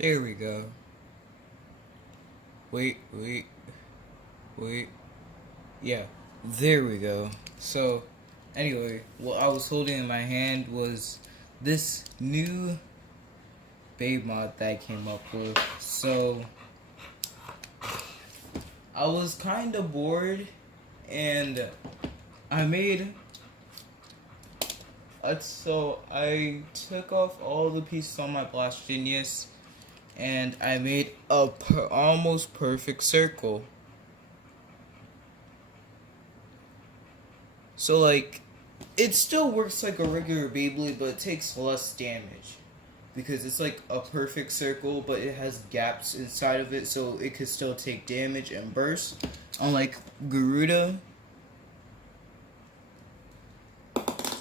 There we go. Wait, wait, wait. Yeah, there we go. So, anyway, what I was holding in my hand was this new babe mod that I came up with. So, I was kind of bored and I made. So, I took off all the pieces on my Blast Genius and I made a almost perfect circle. So like, it still works like a regular Beyblade, but it takes less damage because it's like a perfect circle, but it has gaps inside of it, so it could still take damage and burst. Unlike Garuda,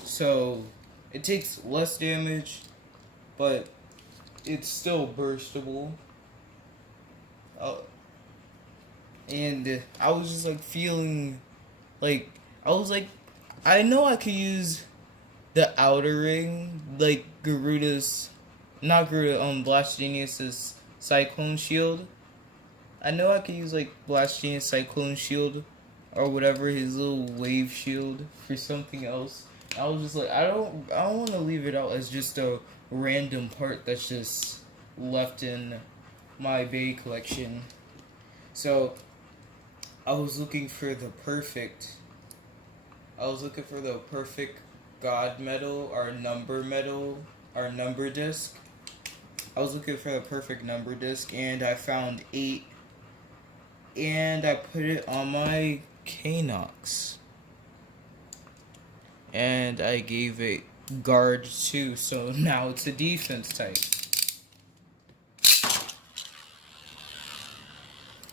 so it takes less damage, but it's still burstable. Uh, and I was just like feeling like I was like, I know I could use the outer ring, like Garuda's, not Garuda, Blast Genius's Cyclone Shield. I know I could use like Blast Genius Cyclone Shield or whatever, his little wave shield for something else. I was just like, I don't want to leave it out as just a random part that's just left in my Bay collection. So I was looking for the perfect. I was looking for the perfect God medal or number disc. I was looking for the perfect number disc and I found 8 and I put it on my Kanox. And I gave it guard 2, so now it's a defense type.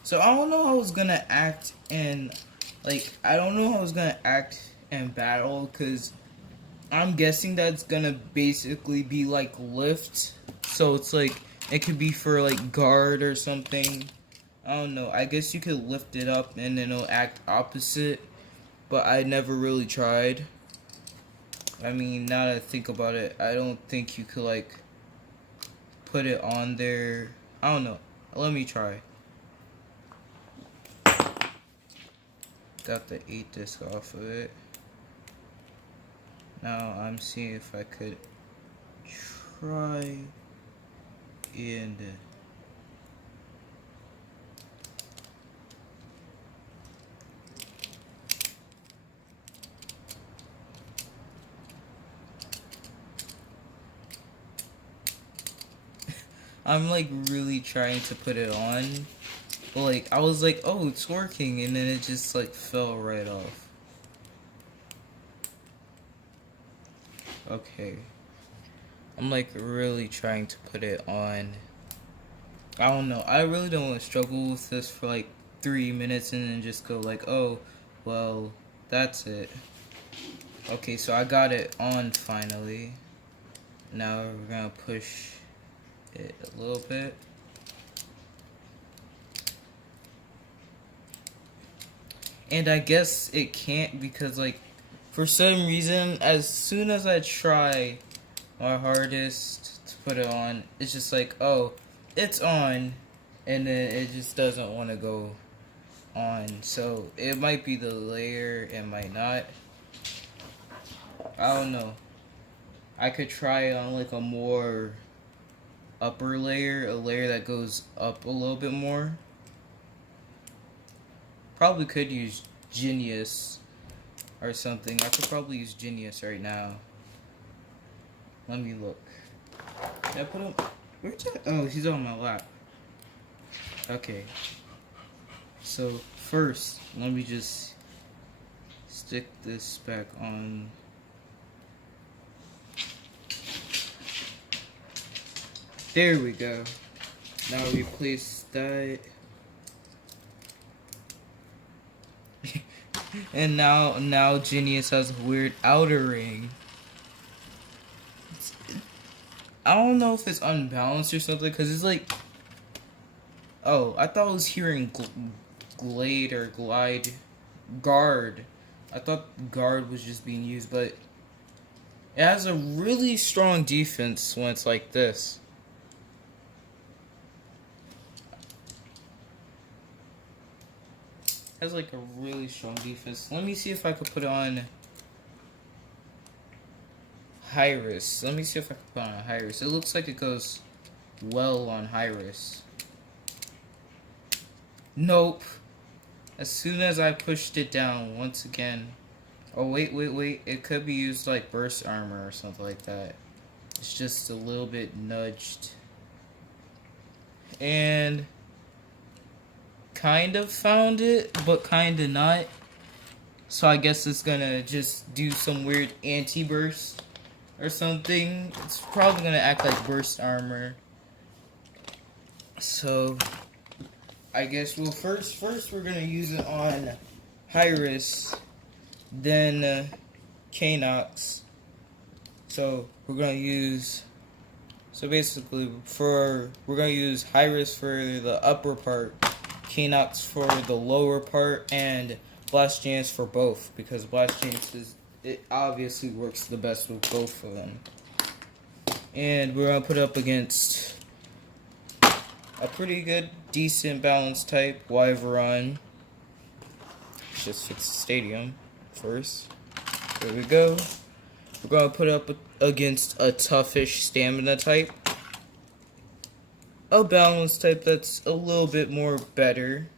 So I don't know how I was gonna act in, I don't know how I was gonna act in battle, because I'm guessing that's gonna basically be like lift. So it's like, it could be for like guard or something. I don't know. I guess you could lift it up and then it'll act opposite. But I never really tried. I mean, now that I think about it, I don't think you could like put it on there. I don't know. Let me try. Got the 8 disc off of it. Now I'm seeing if I could try and I'm like really trying to put it on. But like I was like, oh, it's working, and then it just like fell right off. Okay. I'm like really trying to put it on. I don't know. I really don't want to struggle with this for like 3 minutes and then just go like, oh, well, that's it. Okay, so I got it on finally. Now we're gonna push it a little bit. And I guess it can't because like, for some reason, as soon as I try my hardest to put it on, it's just like, oh, it's on, and then it just doesn't want to go on. So it might be the layer, it might not. I don't know. I could try on like a more upper layer, a layer that goes up a little bit more. Probably could use Jinnus or something. I could probably use Jinnus right now. Let me look. Did I put him? Where's that? Oh, he's on my lap. Okay. So first, let me just stick this back on. There we go. Now replace that. And now Genius has a weird outer ring. I don't know if it's unbalanced or something, because it's like, oh, I thought I was hearing glade or glide, guard. I thought guard was just being used, but it has a really strong defense when it's like this. Has like a really strong defense. Let me see if I could put on Hyrus. Let me see if I can put on Hyrus. It looks like it goes well on Hyrus. Nope. As soon as I pushed it down once again. Oh, wait. It could be used like burst armor or something like that. It's just a little bit nudged. And kind of found it, but kind of not. So I guess it's gonna just do some weird anti-burst or something. It's probably gonna act like burst armor. So I guess we'll first we're gonna use it on Hyrus, then Kanox. So we're gonna use. So basically, we're gonna use Hyrus for the upper part, Kanox for the lower part, and Blast Jinnus for both, because Blast Jinnus it obviously works the best with both of them. And we're gonna put it up against a pretty good, decent balance type, Wyvern. Let's just fix the stadium first. There we go. We're gonna put it up against a toughish stamina type. A balance type that's a little bit more better.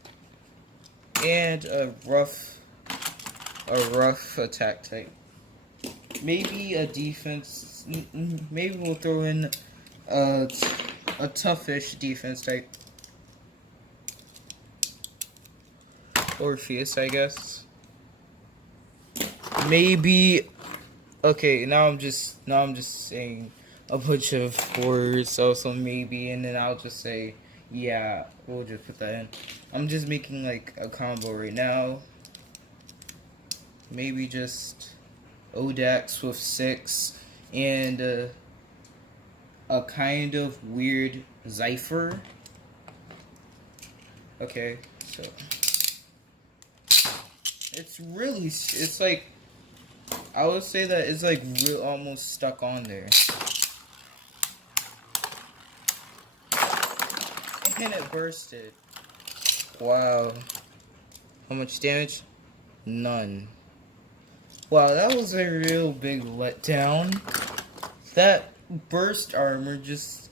And a rough attack type. Maybe a defense. Maybe we'll throw in a toughish defense type. Orpheus, I guess. Maybe. Okay, now I'm just saying a bunch of words, so maybe, and then I'll just say, yeah, we'll just put that in. I'm just making like a combo right now. Maybe just Odax with 6 and a kind of weird Zypher. Okay, so it's like, I would say that it's like almost stuck on there. And it bursted. Wow. How much damage? None. Wow, that was a real big letdown. That burst armor just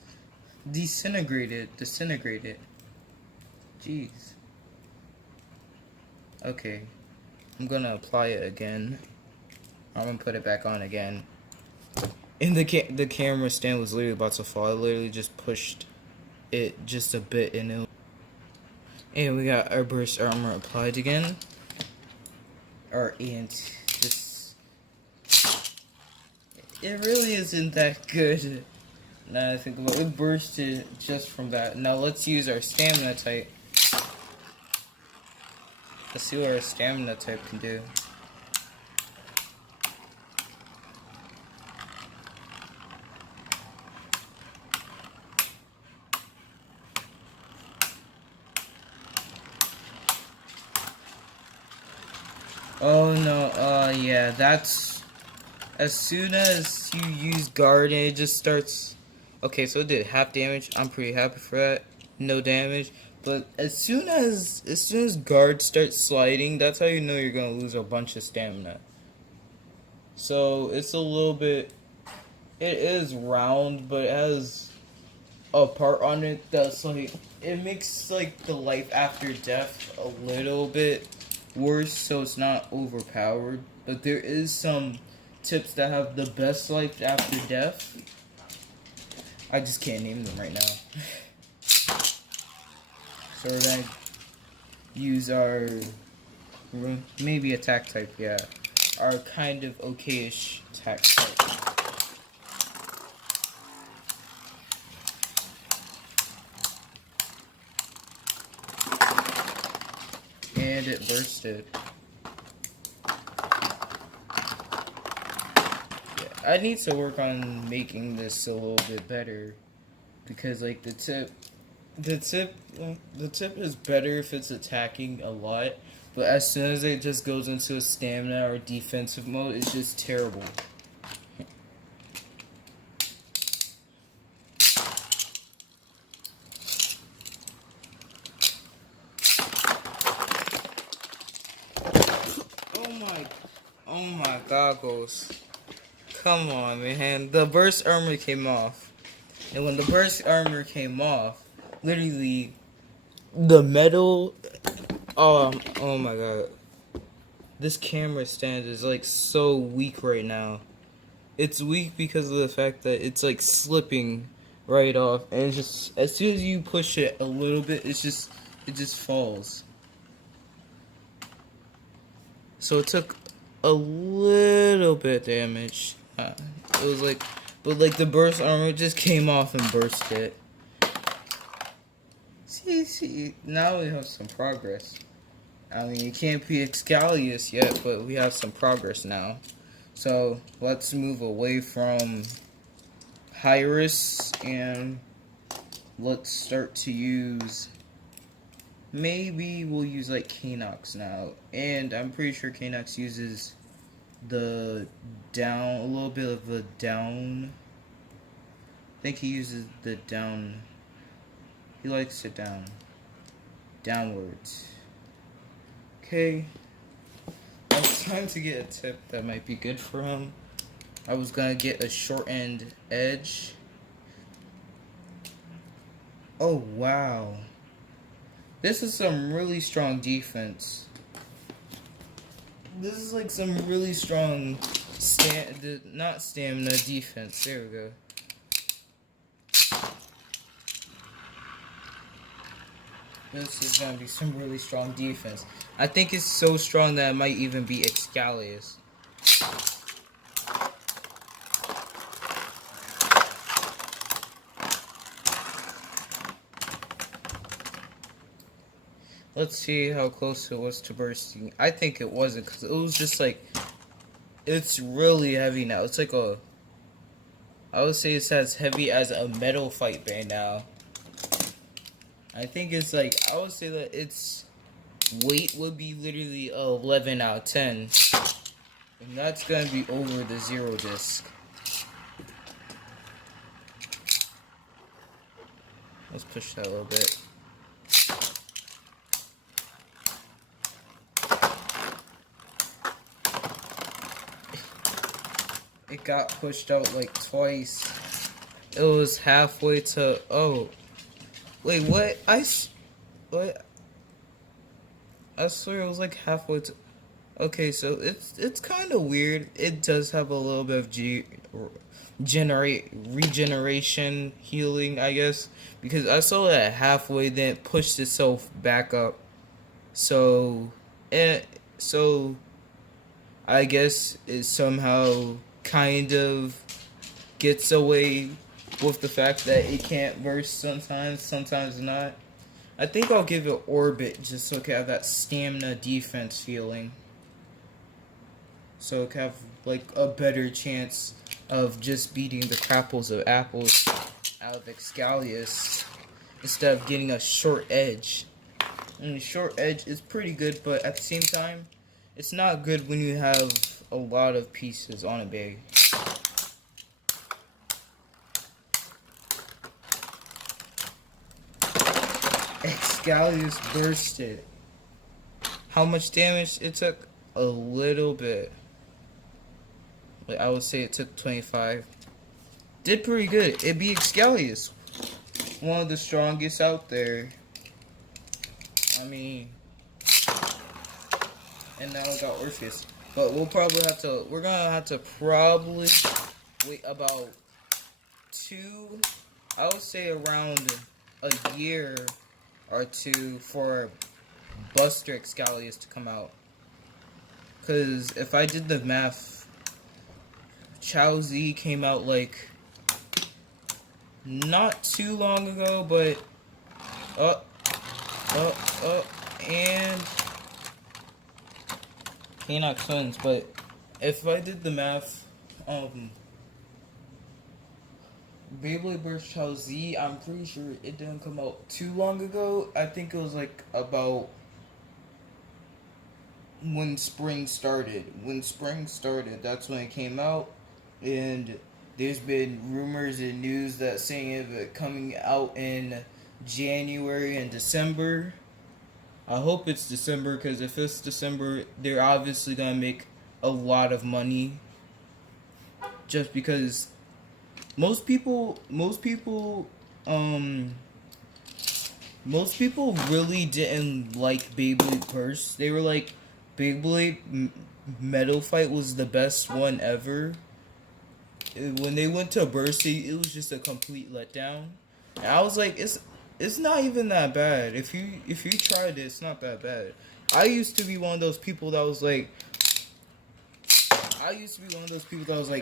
disintegrated. Jeez. Okay. I'm gonna apply it again. I'm gonna put it back on again. And the camera stand was literally about to fall. I literally just pushed it just a bit in it. And we got our burst armor applied again. It really isn't that good. Now I think about it, it bursted just from that. Now let's use our stamina type. Let's see what our stamina type can do. Oh no, yeah, that's as soon as you use guard and it just starts. Okay, so it did half damage. I'm pretty happy for that. No damage. But as soon as guard starts sliding, that's how you know you're gonna lose a bunch of stamina. So it's a little bit. It is round, but it has a part on it that's like, it makes like the life after death a little bit worse, so it's not overpowered. But there is some tips that have the best life after death. I just can't name them right now. So we're gonna use our maybe attack type, yeah. Our kind of okayish attack type. And it bursted. Yeah, I need to work on making this a little bit better, because like the tip is better if it's attacking a lot, but as soon as it just goes into a stamina or defensive mode, it's just terrible. goggles. Come on, man. The burst armor came off. And when the burst armor came off, literally, the metal... oh my god. This camera stand is, like, so weak right now. It's weak because of the fact that it's, like, slipping right off. And it's just, as soon as you push it a little bit, it just falls. So it took a little bit damage. It was like, but like the burst armor just came off and burst it. See, now we have some progress. I mean, it can't be Excalius yet, but we have some progress now. So let's move away from Hyrus and let's start to use. Maybe we'll use like Kanox now, and I'm pretty sure Kanox uses the down, a little bit of a down. I think he uses the down. He likes it downwards. Okay, I was trying to get a tip that might be good for him. I was gonna get a shortened edge. Oh wow. This is some really strong defense. This is like some really strong not stamina, defense. There we go. This is gonna be some really strong defense. I think it's so strong that it might even be Excalius. Let's see how close it was to bursting. I think it wasn't, because it was just like, it's really heavy now. It's like I would say it's as heavy as a metal fight band now. I think it's like, I would say that its weight would be literally 11 out of 10. And that's going to be over the zero disc. Let's push that a little bit. It got pushed out like twice. It was halfway to... Oh. Wait, what? What? I swear it was like halfway to... Okay, so it's kind of weird. It does have a little bit of regeneration healing, I guess. Because I saw that halfway, then it pushed itself back up. So I guess it somehow kind of gets away with the fact that it can't burst sometimes not. I think I'll give it Orbit just so it can have that stamina defense feeling. So it can have like a better chance of just beating the crapples of apples out of Excalius instead of getting a short edge. And the short edge is pretty good, but at the same time, it's not good when you have a lot of pieces on a bag. Excalius bursted. How much damage it took? A little bit. Like I would say it took 25. Did pretty good. It beat Excalius. One of the strongest out there. I mean, and now we got Orpheus. But we're gonna have to probably wait about I would say around a year or two for Buster Excalius to come out. Cause if I did the math, Chao Z came out like not too long ago, but and Kanox Twins. But if I did the math, Beyblade Burst Chao Z, I'm pretty sure it didn't come out too long ago. I think it was like about when spring started. When spring started, that's when it came out. And there's been rumors and news that saying it coming out in January and December. I hope it's December, because if it's December, they're obviously gonna make a lot of money just because um most people really didn't like Beyblade Burst. They were like, Metal Fight was the best one ever. When they went to Burst, it was just a complete letdown. And I was like, it's not even that bad. If you tried it, it's not that bad. I used to be one of those people that was like,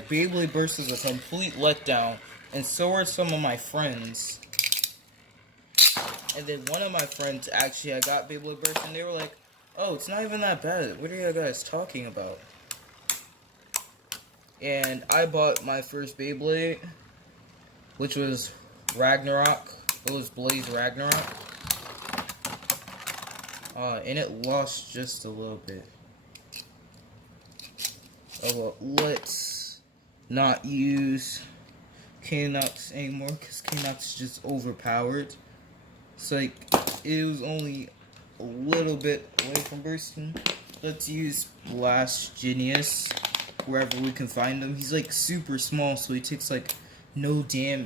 Beyblade Burst is a complete letdown, and so are some of my friends. And then one of my friends actually, I got Beyblade Burst, and they were like, "Oh, it's not even that bad. What are you guys talking about?" And I bought my first Beyblade, which was Ragnarok. It was Blaze Ragnarok. And it lost just a little bit. Oh well, let's not use Knox anymore because Knox is just overpowered. It's like it was only a little bit away from bursting. Let's use Blast Jinnus wherever we can find him. He's like super small, so he takes like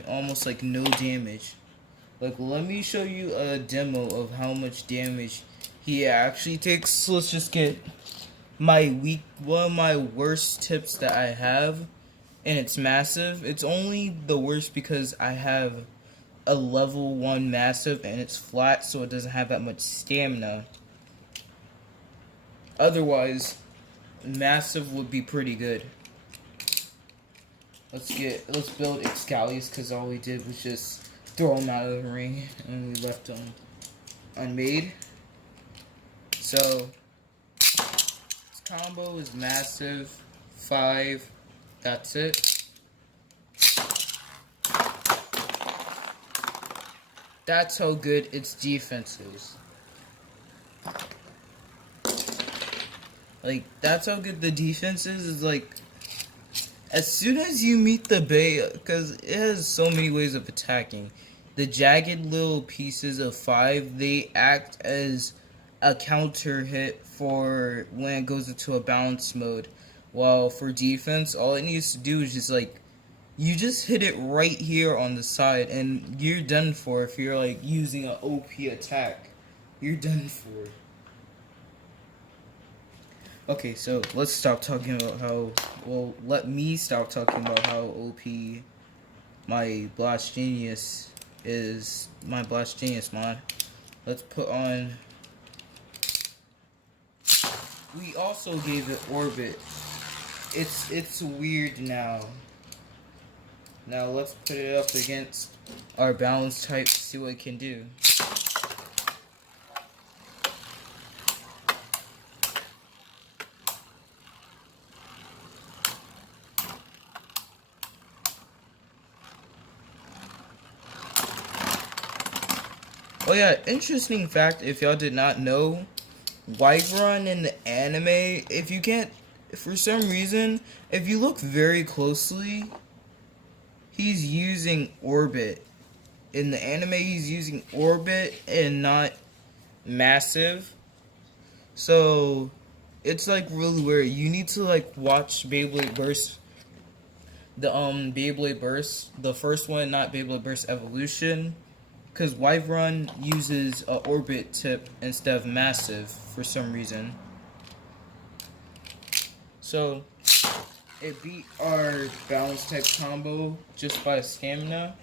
almost like no damage. Like, let me show you a demo of how much damage he actually takes. So let's just get one of my worst tips that I have, and it's massive. It's only the worst because I have a level 1 massive and it's flat, so it doesn't have that much stamina. Otherwise, massive would be pretty good. Let's build Excalius because all we did was just throw him out of the ring and we left him unmade. So this combo is massive 5. That's it. That's how good its defense is. Like, that's how good the defense is like, as soon as you meet the Bay, because it has so many ways of attacking, the jagged little pieces of 5, they act as a counter hit for when it goes into a balance mode. While for defense, all it needs to do is just like, you just hit it right here on the side and you're done for. If you're like using an OP attack, you're done for. Okay, so let's stop talking about how, well, let me stop talking about how OP my Blast Genius is, my Blast Genius mod. Let's put on, we also gave it Orbit. It's weird now. Now let's put it up against our balance type to see what it can do. Oh yeah, interesting fact, if y'all did not know, Wyvern in the anime, if you can't, for some reason, if you look very closely, he's using Orbit. In the anime, he's using Orbit and not Massive. So, it's like really weird. You need to like watch Beyblade Burst, Beyblade Burst, the first one, not Beyblade Burst Evolution. Because Wyvern uses a Orbit tip instead of Massive for some reason. So, it beat our balance type combo just by stamina.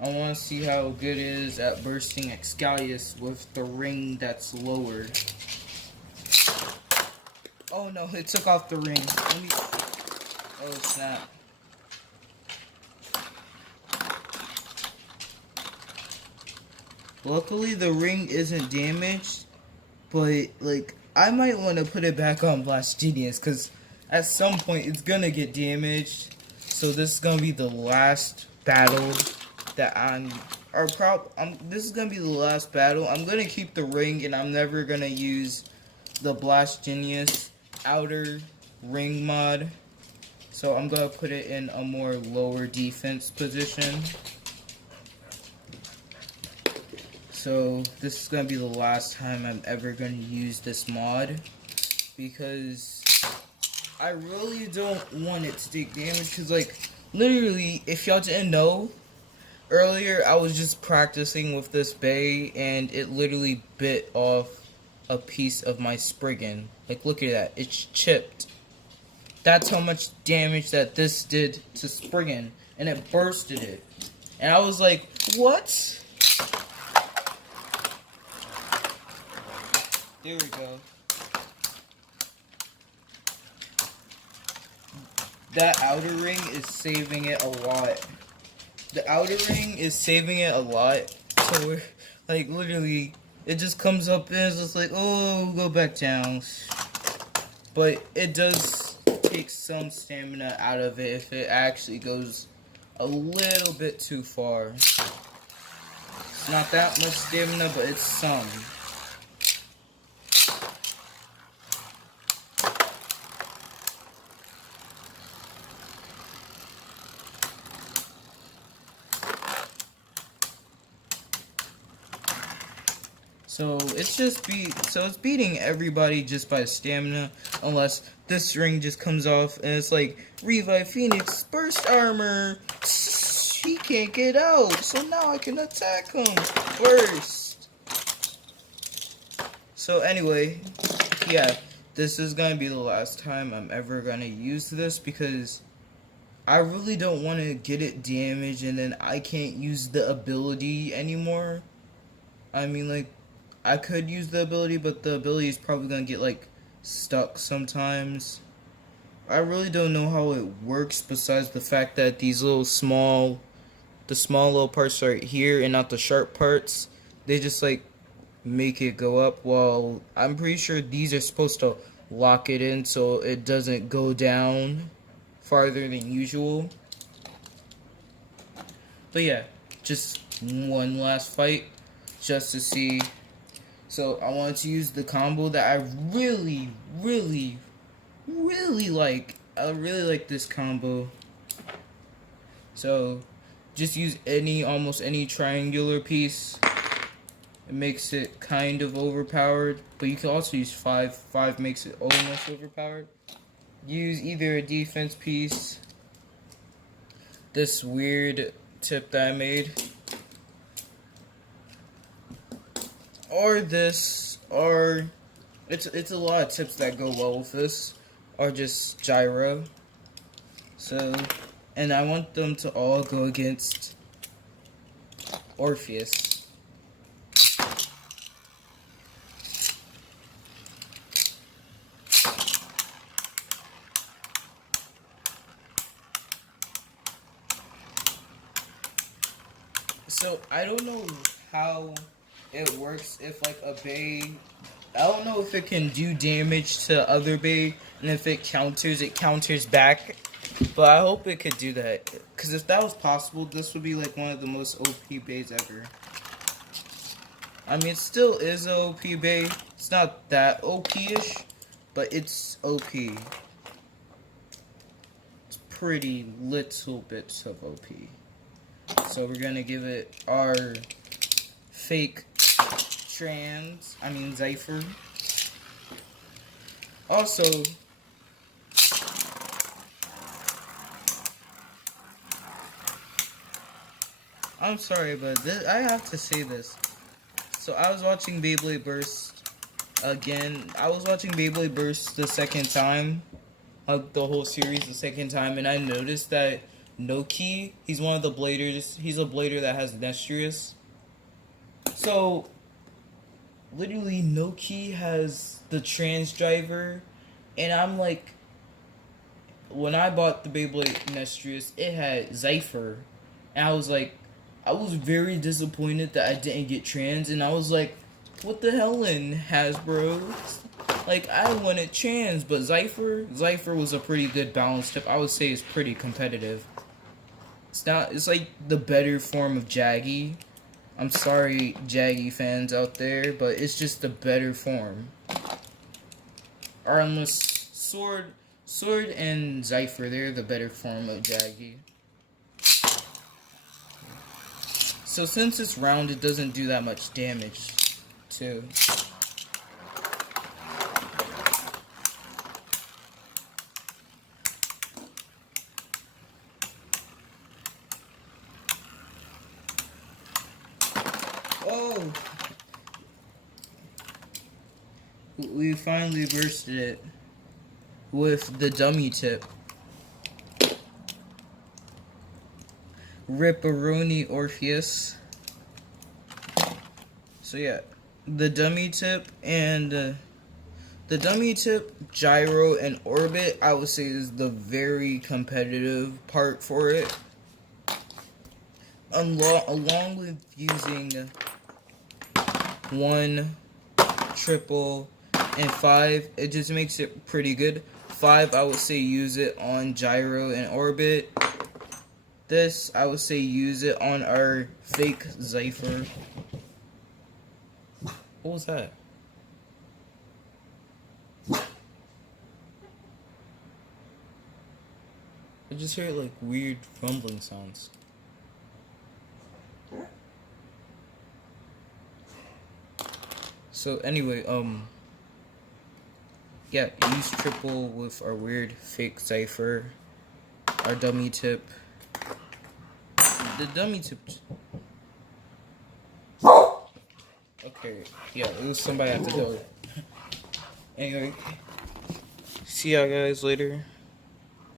I want to see how good it is at bursting Excalius with the ring that's lower. Oh no, it took off the ring. Oh snap. Luckily, the ring isn't damaged, but like I might want to put it back on Blast Genius because at some point it's gonna get damaged. So this is gonna be the last battle that this is gonna be the last battle. I'm gonna keep the ring, and I'm never gonna use the Blast Genius outer ring mod. So I'm gonna put it in a more lower defense position. So this is gonna be the last time I'm ever gonna use this mod because I really don't want it to take damage because, like, literally, if y'all didn't know, earlier I was just practicing with this bay and it literally bit off a piece of my Spriggan. Like, look at that. It's chipped. That's how much damage that this did to Spriggan. And it bursted it. And I was like, what? There we go. That outer ring is saving it a lot. The outer ring is saving it a lot. So we're, like, literally, it just comes up and it's just like, oh, go back down. But it does take some stamina out of it if it actually goes a little bit too far. It's not that much stamina, but it's some. So it's beating everybody just by stamina, unless this ring just comes off and it's like Revive Phoenix burst armor. He can't get out, so now I can attack him first. So anyway, yeah, this is gonna be the last time I'm ever gonna use this because I really don't want to get it damaged and then I can't use the ability anymore. I mean, like, I could use the ability, but the ability is probably gonna get, like, stuck sometimes. I really don't know how it works besides the fact that these little small little parts right here and not the sharp parts, they just, like, make it go up. Well, I'm pretty sure these are supposed to lock it in so it doesn't go down farther than usual. But yeah, just one last fight just to see. So I wanted to use the combo that I really like. I really like this combo. So just use almost any triangular piece. It makes it kind of overpowered, but you can also use 5. 5 makes it almost overpowered. Use either a defense piece, this weird tip that I made, or this, or it's a lot of tips that go well with this, or just gyro. So, and I want them to all go against Orpheus. So I don't know how it works if, like, a bay, I don't know if it can do damage to other bay, and if it counters back, but I hope it could do that, because if that was possible, this would be, like, one of the most OP bays ever. I mean, it still is a OP bay, it's not that OP-ish, but it's OP. It's pretty little bits of OP. So we're gonna give it our fake Cypher. Also, I'm sorry, but I have to say this. So I was watching Beyblade Burst again. I was watching Beyblade Burst the second time, like the whole series the second time, and I noticed that Noki, he's one of the bladers. He's a blader that has Nestrius. So, literally, Noki has the trans driver, and I'm like, when I bought the Beyblade Nestrius, it had Cypher, and I was like, I was very disappointed that I didn't get trans, and I was like, what the hell in Hasbro? Like, I wanted trans, but Cypher was a pretty good balance tip. I would say it's pretty competitive. It's like the better form of Jaggy. I'm sorry, Jaggy fans out there, but it's just the better form. Or unless Sword and Cypher, they're the better form of Jaggy. So since it's round, it doesn't do that much damage, too. Oh! We finally bursted it with the dummy tip. Ripperoni Orpheus. So yeah, the dummy tip and the dummy tip, gyro, and orbit, I would say is the very competitive part for it. Along with using 1, triple, and 5, it just makes it pretty good. 5, I would say use it on gyro and orbit. This, I would say use it on our fake Cypher. What was that? I just heard like weird rumbling sounds. So anyway, yeah, use triple with our weird fake Cypher, our dummy tip. The dummy tip. Okay, yeah, it was somebody at the door. Anyway, see y'all guys later.